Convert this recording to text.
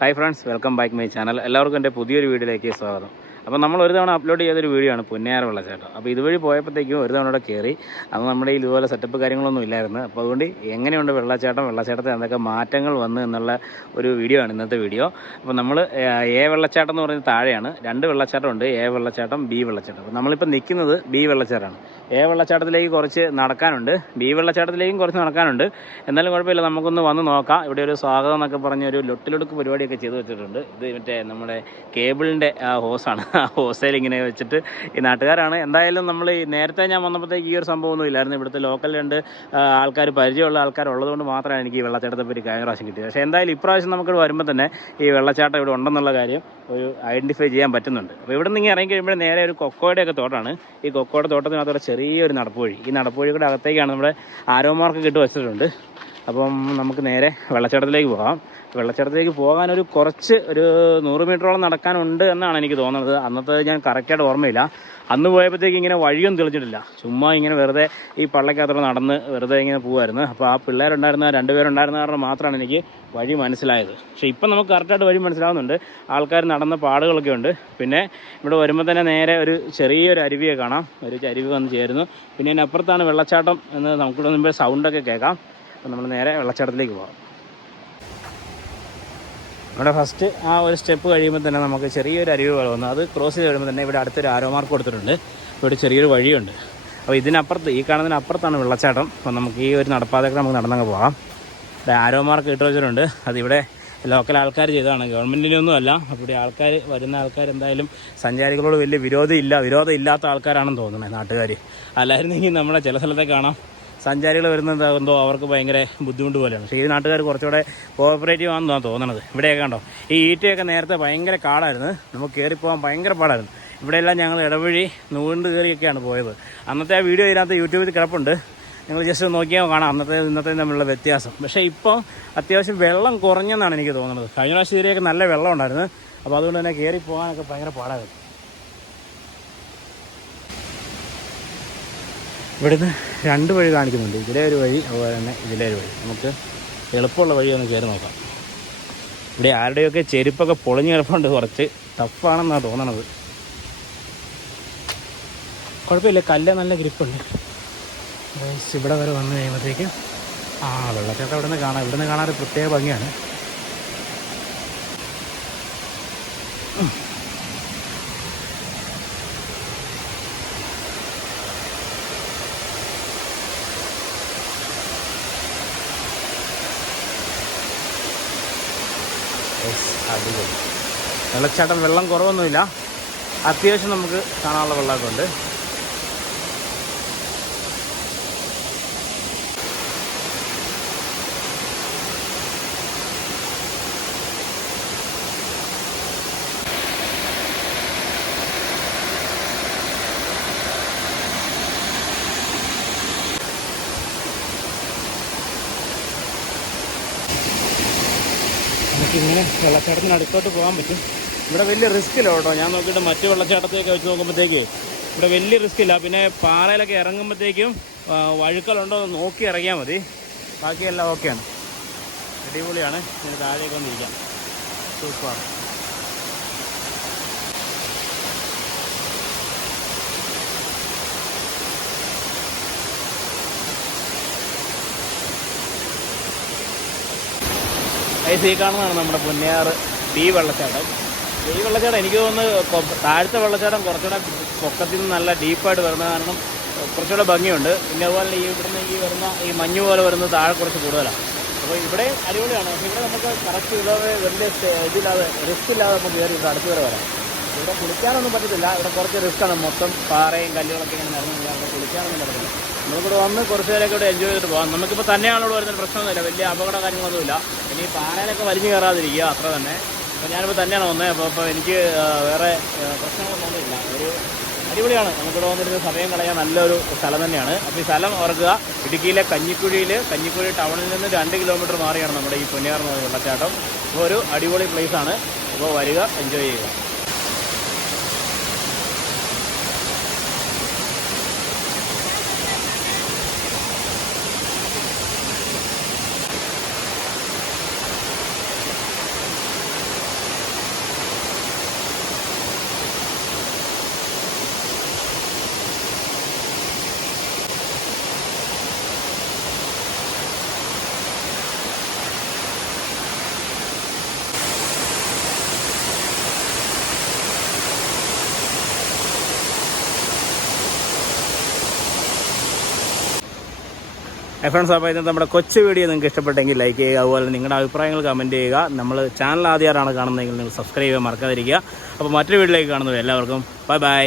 Hi friends, welcome back my channel. എല്ലാവർക്കും എൻ്റെ പുതിയൊരു വീഡിയോയിലേക്ക് സ്വാഗതം. അപ്പോൾ നമ്മൾ ഒരു തവണ അപ്ലോഡ് ചെയ്തൊരു വീഡിയോ ആണ് പുന്നയാർ വെള്ളച്ചാട്ടം. അപ്പോൾ ഇതുവഴി പോയപ്പോഴത്തേക്കും ഒരു തവണ ഇവിടെ കയറി. അത് നമ്മുടെ ഇതുപോലെ സെറ്റപ്പ് കാര്യങ്ങളൊന്നും ഇല്ലായിരുന്നു. അപ്പോൾ അതുകൊണ്ട് എങ്ങനെയുണ്ട് വെള്ളച്ചാട്ടത്തിൽ എന്തൊക്കെ മാറ്റങ്ങൾ വന്നു എന്നുള്ള ഒരു വീഡിയോ ആണ് ഇന്നത്തെ വീഡിയോ. അപ്പോൾ നമ്മൾ വെള്ളച്ചാട്ടം എന്ന് പറയുന്നത് താഴെയാണ്. 2 വെള്ളച്ചാട്ടമുണ്ട്, വെള്ളച്ചാട്ടം, ബി വെള്ളച്ചാട്ടം. അപ്പോൾ നമ്മളിപ്പോൾ നിൽക്കുന്നത് ബി വെള്ളച്ചാട്ടമാണ്. വെള്ളച്ചാട്ടത്തിലേക്ക് കുറച്ച് നടക്കാനുണ്ട്, ബി വെള്ളച്ചാട്ടത്തിലേക്കും കുറച്ച് നടക്കാനുണ്ട്. എന്നാലും കുഴപ്പമില്ല, നമുക്കൊന്ന് വന്ന് നോക്കാം. ഇവിടെ ഒരു സ്വാഗതം എന്നൊക്കെ പറഞ്ഞ് ഒരു ലൊട്ടിലൊടുക്ക് പരിപാടിയൊക്കെ ചെയ്ത് വെച്ചിട്ടുണ്ട്. ഇത് മറ്റേ നമ്മുടെ കേബിളിൻ്റെ ഹോസാണ്. ആ ഹോസയിൽ ഇങ്ങനെ വെച്ചിട്ട് ഈ നാട്ടുകാരാണ്. എന്തായാലും നമ്മൾ നേരത്തെ ഞാൻ വന്നപ്പോഴത്തേക്ക് ഈ ഒരു സംഭവമൊന്നും ഇല്ലായിരുന്നു. ഇവിടുത്തെ ലോക്കൽ 2 ആൾക്കാർ, പരിചയമുള്ള ആൾക്കാരുള്ളതുകൊണ്ട് മാത്രമാണ് എനിക്ക് ഈ വെള്ളച്ചാട്ടത്തെ പറ്റി കഴിഞ്ഞ പ്രാവശ്യം കിട്ടിയത്. പക്ഷേ എന്തായാലും ഇപ്രാവശ്യം നമുക്ക് വരുമ്പോൾ തന്നെ ഈ വെള്ളച്ചാട്ടം ഇവിടെ ഉണ്ടെന്നുള്ള കാര്യം ഒരു ഐഡൻറ്റിഫൈ ചെയ്യാൻ പറ്റുന്നുണ്ട്. അപ്പോൾ ഇവിടെ നിന്ന് ഇറങ്ങി കഴിയുമ്പോൾ നേരെ ഒരു കൊക്കോയുടെയൊക്കെ തോട്ടമാണ്. ഈ കൊക്കോയുടെ തോട്ടത്തിനകത്തൊരു ചെറിയൊരു നടപ്പുവഴി, ഈ നടപ്പുവഴി കൂടെ അകത്തേക്കാണ് നമ്മുടെ ആരോ മാർക്ക് ഇട്ട് വെച്ചിട്ടുണ്ട്. അപ്പം നമുക്ക് നേരെ വെള്ളച്ചാട്ടത്തിലേക്ക് പോകാം. വെള്ളച്ചാട്ടത്തിലേക്ക് പോകാൻ ഒരു 100 മീറ്ററോളം നടക്കാനുണ്ട് എന്നാണ് എനിക്ക് തോന്നുന്നത്. അന്നത്തെ ഞാൻ കറക്റ്റായിട്ട് ഓർമ്മയില്ല. അന്ന് പോയപ്പോഴത്തേക്ക് ഇങ്ങനെ വഴിയൊന്നും തെളിച്ചിട്ടില്ല, ചുമ്മാ ഇങ്ങനെ വെറുതെ ഈ പള്ളക്കകത്തോടെ നടന്ന് വെറുതെ ഇങ്ങനെ പോകുമായിരുന്നു. അപ്പോൾ ആ പിള്ളേരുണ്ടായിരുന്ന 2 പേരുണ്ടായിരുന്ന കാരണം മാത്രമാണ് എനിക്ക് വഴി മനസ്സിലായത്. പക്ഷേ ഇപ്പം നമുക്ക് കറക്റ്റായിട്ട് വഴി മനസ്സിലാവുന്നുണ്ട്. ആൾക്കാർ നടന്ന പാടുകളൊക്കെ ഉണ്ട്. പിന്നെ ഇവിടെ വരുമ്പോൾ തന്നെ നേരെ ഒരു ചെറിയൊരു അരുവിയെ കാണാം. ഒരു അരുവി വന്ന് ചേരുന്നു. പിന്നെ അതിനപ്പുറത്താണ് വെള്ളച്ചാട്ടം എന്ന് നമുക്കിവിടെ മുമ്പേ സൗണ്ടൊക്കെ കേൾക്കാം. അപ്പോൾ നമ്മൾ നേരെ വെള്ളച്ചാട്ടത്തിലേക്ക് പോകാം. ഇവിടെ ഫസ്റ്റ് ആ ഒരു സ്റ്റെപ്പ് കഴിയുമ്പോൾ തന്നെ നമുക്ക് ചെറിയൊരു അരുവി പോലെ വന്നു. അത് ക്രോസ് ചെയ്ത് വരുമ്പോൾ തന്നെ ഇവിടെ അടുത്തൊരു ആരോ മാർക്ക് കൊടുത്തിട്ടുണ്ട്. ഇവിടെ ചെറിയൊരു വഴിയുണ്ട്. അപ്പോൾ ഇതിനപ്പുറത്ത്, ഈ കാണുന്നതിനപ്പുറത്താണ് വെള്ളച്ചാട്ടം. അപ്പോൾ നമുക്ക് ഈ ഒരു നടപ്പാതയൊക്കെ നമുക്ക് നടന്നങ്ങ് പോകാം. ഇവിടെ ആരോ മാർക്ക് ഇട്ട് വെച്ചിട്ടുണ്ട്. അതിവിടെ ലോക്കൽ ആൾക്കാർ ചെയ്തതാണ്, ഗവൺമെൻറ്റിനൊന്നും അല്ല. അപ്പോൾ ഇവിടെ വരുന്ന ആൾക്കാർ എന്തായാലും സഞ്ചാരികളോട് വലിയ വിരോധം ഇല്ലാത്ത ആൾക്കാരാണെന്ന് തോന്നുന്നത്, നാട്ടുകാർ. അല്ലായിരുന്നെങ്കിൽ നമ്മളെ ചില സ്ഥലത്തെ കാണാം സഞ്ചാരികൾ വരുന്നത് എന്തോ അവർക്ക് ഭയങ്കര ബുദ്ധിമുട്ട് പോലെയാണ്. പക്ഷേ ഈ നാട്ടുകാർ കുറച്ചുകൂടെ കോഓപ്പറേറ്റീവ് ആണെന്നാണ് തോന്നണത്. ഇവിടെയൊക്കെ കണ്ടോ, ഈ ഈറ്റയൊക്കെ നേരത്തെ ഭയങ്കര കാടായിരുന്നു, നമുക്ക് കയറിപ്പോകാൻ ഭയങ്കര പാടായിരുന്നു. ഇവിടെയെല്ലാം ഞങ്ങൾ ഇടവഴി നൂണ്ട് കയറിയൊക്കെയാണ് പോയത്. അന്നത്തെ ആ വീഡിയോ ഇതിനകത്ത് യൂട്യൂബിൽ കിടപ്പുണ്ട്, നിങ്ങൾ ജസ്റ്റ് നോക്കിയാൽ കാണാം ഇന്നത്തെ തമ്മിലുള്ള വ്യത്യാസം. പക്ഷേ ഇപ്പോൾ അത്യാവശ്യം വെള്ളം കുറഞ്ഞെന്നാണ് എനിക്ക് തോന്നുന്നത്. കഴിഞ്ഞ പ്രാവശ്യം ഇതിലേക്ക് നല്ല വെള്ളം ഉണ്ടായിരുന്നു. അപ്പോൾ അതുകൊണ്ട് തന്നെ കയറി പോകാനൊക്കെ ഭയങ്കര പാടായിരുന്നു. ഇവിടുന്ന് 2 വഴി കാണിക്കുന്നുണ്ട്, ഇതിലെ ഒരു വഴി, അതുപോലെ തന്നെ ഇതിലെ ഒരു വഴി. നമുക്ക് എളുപ്പമുള്ള വഴി ഒന്ന് കയറി നോക്കാം. ഇവിടെ ആരുടെയൊക്കെ ചെരുപ്പൊക്കെ പൊളിഞ്ഞ് കിടപ്പുണ്ട്, കുറച്ച് ടഫാണെന്നാണ് തോന്നണത്. കുഴപ്പമില്ല, കല്ല് നല്ല ഗ്രിപ്പുണ്ട്. ഇവിടെ വരെ വന്നു കഴിയുമ്പോഴത്തേക്കും വെള്ളച്ചാട്ടം ഇവിടെ നിന്ന് കാണാൻ ഒരു പ്രത്യേക ഭംഗിയാണ്. അടിപൊളി വെള്ളച്ചാട്ടം. വെള്ളം കുറവൊന്നുമില്ല, അത്യാവശ്യം നമുക്ക് കാണാനുള്ള വെള്ളമൊക്കെ ഉണ്ട്. നമുക്കിങ്ങനെ വെള്ളച്ചാട്ടത്തിന് അടുത്തോട്ട് പോകാൻ പറ്റും. ഇവിടെ വലിയ റിസ്ക് ഇല്ല കേട്ടോ. ഞാൻ നോക്കിയിട്ട് മറ്റ് വെള്ളച്ചാട്ടത്തേക്ക് വെച്ച് നോക്കുമ്പോഴത്തേക്ക് ഇവിടെ വലിയ റിസ്ക് ഇല്ല. പിന്നെ പാറയിലൊക്കെ ഇറങ്ങുമ്പോഴത്തേക്കും വഴുക്കലുണ്ടോ എന്ന് നോക്കി ഇറങ്ങിയാൽ മതി, ബാക്കിയെല്ലാം ഓക്കെയാണ്. അടിപൊളിയാണ്. ഇതിന് താഴേക്ക് വന്നിരിക്കാം, സൂപ്പർ. ഈ കാണുന്നതാണ് നമ്മുടെ പുന്നയാർ ബി വെള്ളച്ചാട്ടം. ഈ വെള്ളച്ചാട്ടം എനിക്ക് തോന്നുന്നു താഴത്തെ വെള്ളച്ചാട്ടം കുറച്ചുകൂടെ പൊക്കത്തിൽ നിന്ന് നല്ല ഡീപ്പായിട്ട് വരുന്നത് കാരണം കുറച്ചുകൂടെ ഭംഗിയുണ്ട്. പിന്നെ അതുപോലെ ഇവിടുന്ന് ഈ മഞ്ഞ് പോലെ വരുന്നത് താഴെ കുറച്ച് കൂടുതലാണ്. അപ്പോൾ ഇവിടെ അടിപൊളിയാണ്. പക്ഷേ ഇവിടെ നമുക്ക് കറക്റ്റ് വലിയ ഇതില്ലാതെ റിസ്ക് ഇല്ലാതെ നമുക്ക് കയറി ഇവിടെ അടുത്ത് വരെ വരാം. ഇവിടെ കുളിക്കാനൊന്നും പറ്റത്തില്ല, ഇവിടെ കുറച്ച് റിസ്ക്കാണ്. മൊത്തം പാറയും കല്ലുകളൊക്കെ ഇങ്ങനെ നടന്നില്ല, അവിടെ കുളിക്കാനൊന്നും പറ്റത്തില്ല. നമുക്കിവിടെ വന്ന് കുറച്ച് പേരൊക്കെ ഇവിടെ എൻജോയ് ചെയ്തിട്ട് പോകാം. നമുക്കിപ്പോൾ തന്നെയാണ് ഇവിടെ വരുന്നൊരു പ്രശ്നമൊന്നുമില്ല, വലിയ അപകട കാര്യങ്ങളൊന്നുമില്ല. ഇനി ഈ പാറയിലൊക്കെ വലിഞ്ഞു കയറാതിരിക്കുക, അത്ര തന്നെ. അപ്പോൾ ഞാനിപ്പോൾ തന്നെയാണ് വന്നത്. അപ്പോൾ എനിക്ക് വേറെ പ്രശ്നങ്ങളൊന്നുമില്ല. ഒരു അടിപൊളിയാണ്. നമുക്കിവിടെ വന്നിരുന്ന സമയം കളയാൻ നല്ലൊരു സ്ഥലം തന്നെയാണ്. അപ്പോൾ ഈ സ്ഥലം ഓർക്കുക, ഇടുക്കിയിലെ കഞ്ഞിക്കുഴി ടൗണിൽ നിന്ന് 2 കിലോമീറ്റർ മാറിയാണ് നമ്മുടെ ഈ പുന്നയാർ എന്ന് പറയുന്ന വെള്ളച്ചാട്ടം. അപ്പോൾ ഒരു അടിപൊളി പ്ലേസാണ്. അപ്പോൾ വരിക, എൻജോയ് ചെയ്യുക. ഫ്രണ്ട്സ്, അപ്പോൾ ഇത് നമ്മുടെ കൊച്ചു വീഡിയോ നിങ്ങൾക്ക് ഇഷ്ടപ്പെട്ടെങ്കിൽ ലൈക്ക് ചെയ്യുക, അതുപോലെ നിങ്ങളുടെ അഭിപ്രായങ്ങൾ കമൻറ്റ് ചെയ്യുക. നമ്മൾ ചാനൽ ആദ്യമായിട്ടാണ് കാണുന്നതെങ്കിൽ നിങ്ങൾ സബ്സ്ക്രൈബ് ചെയ്യാൻ മറക്കാതിരിക്കുക. അപ്പോൾ മറ്റൊരു വീഡിയോയിലേക്ക് കാണുന്നത് എല്ലാവർക്കും ബൈ.